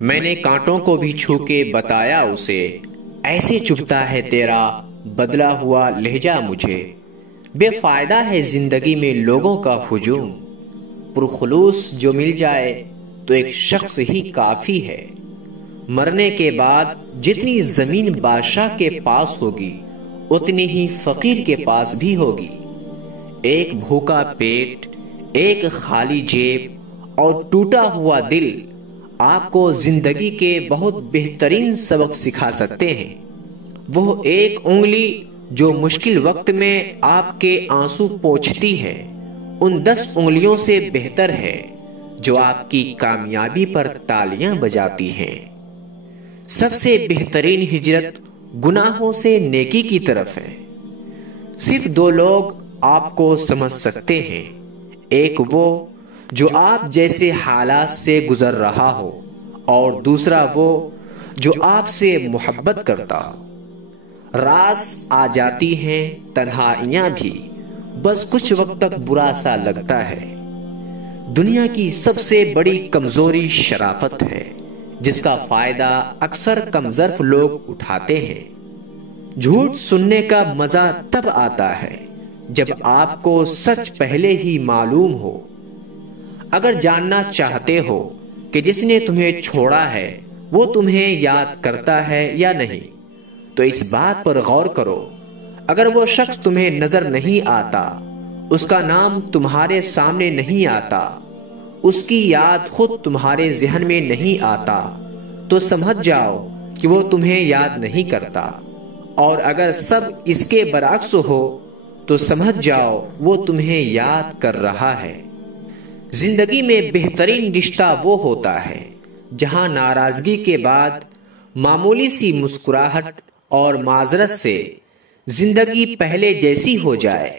میں نے کانٹوں کو بھی چھو کے بتایا اسے، ایسے چبھتا ہے تیرا بدلا ہوا لہجہ مجھے۔ بے فائدہ ہے زندگی میں لوگوں کا ہجوم، پرخلوص جو مل جائے تو ایک شخص ہی کافی ہے۔ مرنے کے بعد جتنی زمین بادشاہ کے پاس ہوگی اتنی ہی فقیر کے پاس بھی ہوگی۔ ایک بھوکا پیٹ، ایک خالی جیب اور ٹوٹا ہوا دل آپ کو زندگی کے بہت بہترین سبق سکھا سکتے ہیں۔ وہ ایک انگلی جو مشکل وقت میں آپ کے آنسو پوچھتی ہے ان 10 انگلیوں سے بہتر ہے جو آپ کی کامیابی پر تالیاں بجاتی ہیں۔ سب سے بہترین ہجرت گناہوں سے نیکی کی طرف ہے۔ صرف 2 لوگ آپ کو سمجھ سکتے ہیں، ایک وہ جو آپ جیسے حالات سے گزر رہا ہو، اور دوسرا وہ جو آپ سے محبت کرتا ہو۔ راز آ جاتی ہیں تنہائیاں بھی، بس کچھ وقت تک برا سا لگتا ہے۔ دنیا کی سب سے بڑی کمزوری شرافت ہے، جس کا فائدہ اکثر کمظرف لوگ اٹھاتے ہیں۔ جھوٹ سننے کا مزہ تب آتا ہے جب آپ کو سچ پہلے ہی معلوم ہو۔ اگر جاننا چاہتے ہو کہ جس نے تمہیں چھوڑا ہے وہ تمہیں یاد کرتا ہے یا نہیں، تو اس بات پر غور کرو، اگر وہ شخص تمہیں نظر نہیں آتا، اس کا نام تمہارے سامنے نہیں آتا، اس کی یاد خود تمہارے ذہن میں نہیں آتا، تو سمجھ جاؤ کہ وہ تمہیں یاد نہیں کرتا۔ اور اگر سب اس کے برعکس ہو تو سمجھ جاؤ وہ تمہیں یاد کر رہا ہے۔ زندگی میں بہترین رشتہ وہ ہوتا ہے جہاں ناراضگی کے بعد معمولی سی مسکراہٹ اور معذرت سے زندگی پہلے جیسی ہو جائے۔